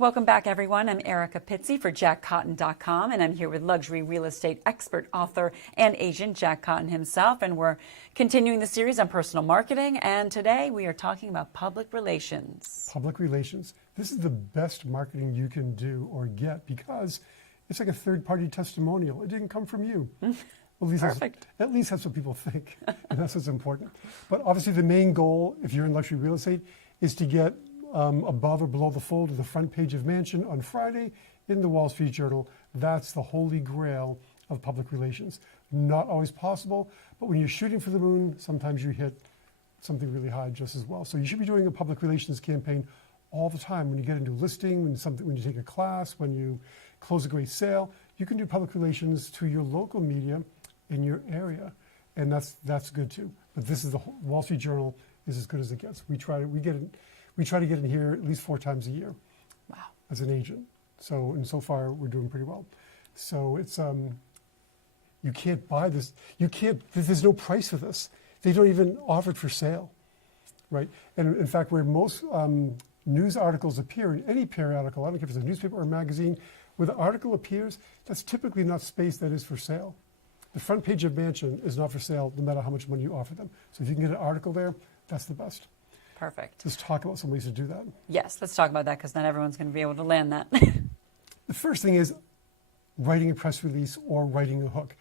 Welcome back, everyone. I'm Erica Pizzi for JackCotton.com, and I'm here with luxury real estate expert, author, and agent Jack Cotton himself. And we're continuing the series on personal marketing. And today we are talking about public relations. Public relations. This is the best marketing you can do or get because it's like a third-party testimonial. It didn't come from you. Well, Perfect. At least that's what people think, and that's what's important. But obviously the main goal, if you're in luxury real estate, is to get above or below the fold of the front page of Mansion on Friday in the Wall Street Journal. That's the holy grail of public relations. Not always possible, but when you're shooting for the moon, sometimes you hit something really high just as well. So you should be doing a public relations campaign all the time. When you get into listing, when you take a class, when you close a great sale, you can do public relations to your local media in your area, and that's good too. But this is the Wall Street Journal is as good as it gets. We try to get in here at least 4 times a year. Wow. As an agent. So far we're doing pretty well. So it's you can't buy this. There's no price for this. They don't even offer it for sale, right? And in fact, where most news articles appear in any periodical, I don't care if it's a newspaper or a magazine, where the article appears, that's typically not space that is for sale. The front page of Mansion is not for sale no matter how much money you offer them. So if you can get an article there, that's the best. Perfect. Let's talk about some ways to do that. Yes, let's talk about that because not everyone's going to be able to land that. The first thing is writing a press release or writing a hook.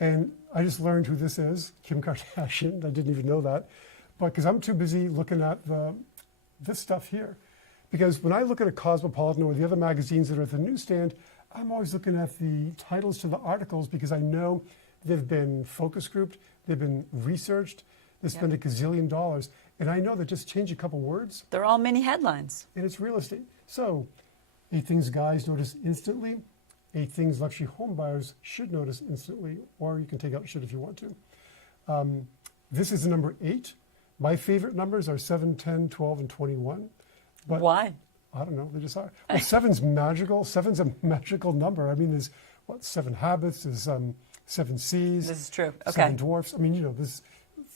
And I just learned who this is, Kim Kardashian. I didn't even know that. But because I'm too busy looking at this stuff here. Because when I look at a Cosmopolitan or the other magazines that are at the newsstand, I'm always looking at the titles to the articles because I know they've been focus grouped, they've been researched, they spend a gazillion dollars. And I know that just change a couple words. They're all mini headlines. And it's real estate. So 8 things guys notice instantly, 8 things luxury home buyers should notice instantly, or you can take out should if you want to. This is the number 8. My favorite numbers are 7, 10, 12, and 21. But why? I don't know. They just are. Well, 7's magical. 7's a magical number. I mean, there's 7 habits. There's 7 C's. This is true. Okay. 7 dwarfs. I mean, this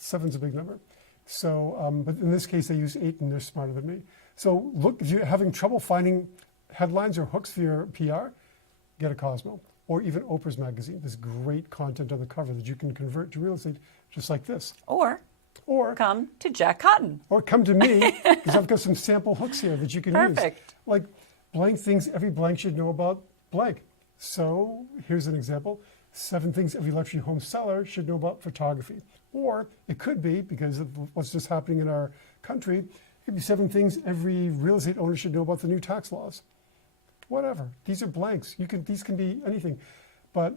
7's a big number. So, but in this case, they use 8, and they're smarter than me. So, look, if you're having trouble finding headlines or hooks for your PR, get a Cosmo or even Oprah's magazine. There's great content on the cover that you can convert to real estate, just like this. Or come to Jack Cotton. Or come to me, because I've got some sample hooks here that you can use. Perfect. Like blank things every blank should know about blank. So here's an example. 7 things every luxury home seller should know about photography. Or it could be, because of what's just happening in our country, it could be 7 things every real estate owner should know about the new tax laws. Whatever. These are blanks. These can be anything. But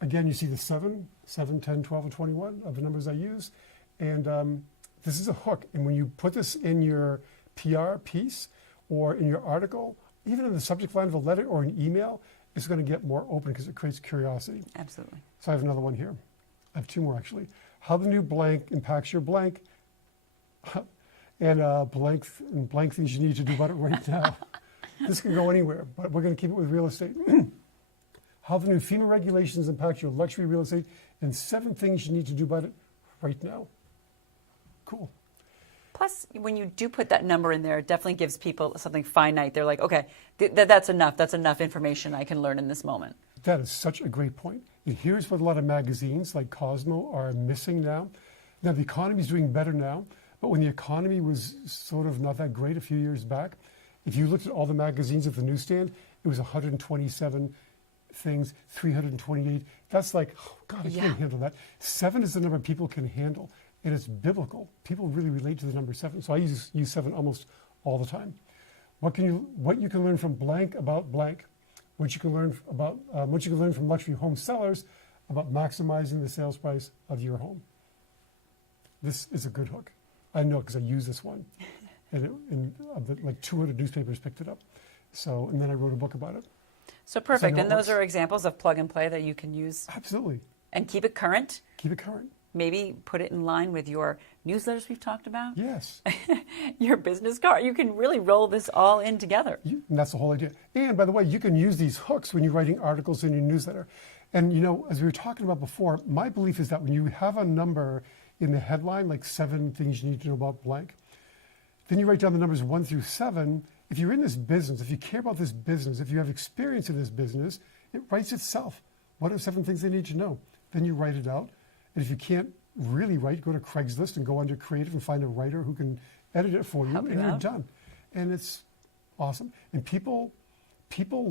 again, you see the 7, 10, 12, and 21 of the numbers I use. And this is a hook. And when you put this in your PR piece or in your article, even in the subject line of a letter or an email, it's going to get more open because it creates curiosity. Absolutely. So I have another one here. I have 2 more, actually. How the new blank impacts your blank, and blank things you need to do about it right now. This can go anywhere, but we're going to keep it with real estate. How the new FEMA regulations impact your luxury real estate, and 7 things you need to do about it right now. Cool. Plus, when you do put that number in there, it definitely gives people something finite. They're like, okay, that's enough. That's enough information I can learn in this moment. That is such a great point. And here's what a lot of magazines like Cosmo are missing now. Now, the economy is doing better now, but when the economy was sort of not that great a few years back, if you looked at all the magazines at the newsstand, it was 127 things, 328. That's like, oh God, I can't handle that. 7 is the number people can handle, and it's biblical. People really relate to the number 7. So I use 7 almost all the time. What you can learn from blank about blank. What you can learn from luxury home sellers about maximizing the sales price of your home. This is a good hook. I know because I use this one, and like 200 newspapers picked it up. So, and then I wrote a book about it. So perfect. And those are examples of plug and play that you can use. Absolutely. And keep it current. Keep it current. Maybe put it in line with your newsletters we've talked about. Yes. Your business card. You can really roll this all in together. And that's the whole idea. And by the way, you can use these hooks when you're writing articles in your newsletter. And as we were talking about before, my belief is that when you have a number in the headline, like 7 things you need to know about blank, then you write down the numbers 1 through 7, if you're in this business, if you care about this business, if you have experience in this business, it writes itself. What are 7 things they need to know? Then you write it out. And if you can't really write, go to Craigslist and go under creative and find a writer who can edit it for you, Help and you you're out. done. And it's awesome. And people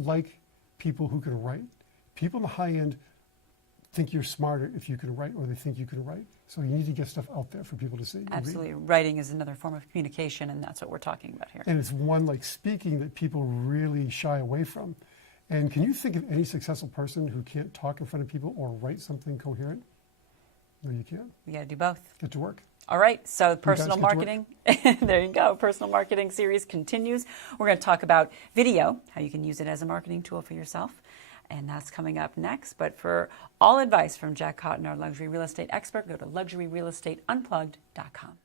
like people who can write. People in the high end think you're smarter if you can write, or they think you can write. So you need to get stuff out there for people to see. and read. Absolutely. Writing is another form of communication, and that's what we're talking about here. And it's one like speaking that people really shy away from. And can you think of any successful person who can't talk in front of people or write something coherent? No, you can't. We got to do both. Get to work. All right, so guys personal get to work. marketing, there you go. Personal marketing series continues. We're going to talk about video, how you can use it as a marketing tool for yourself. And that's coming up next. But for all advice from Jack Cotton, our luxury real estate expert, go to luxuryrealestateunplugged.com.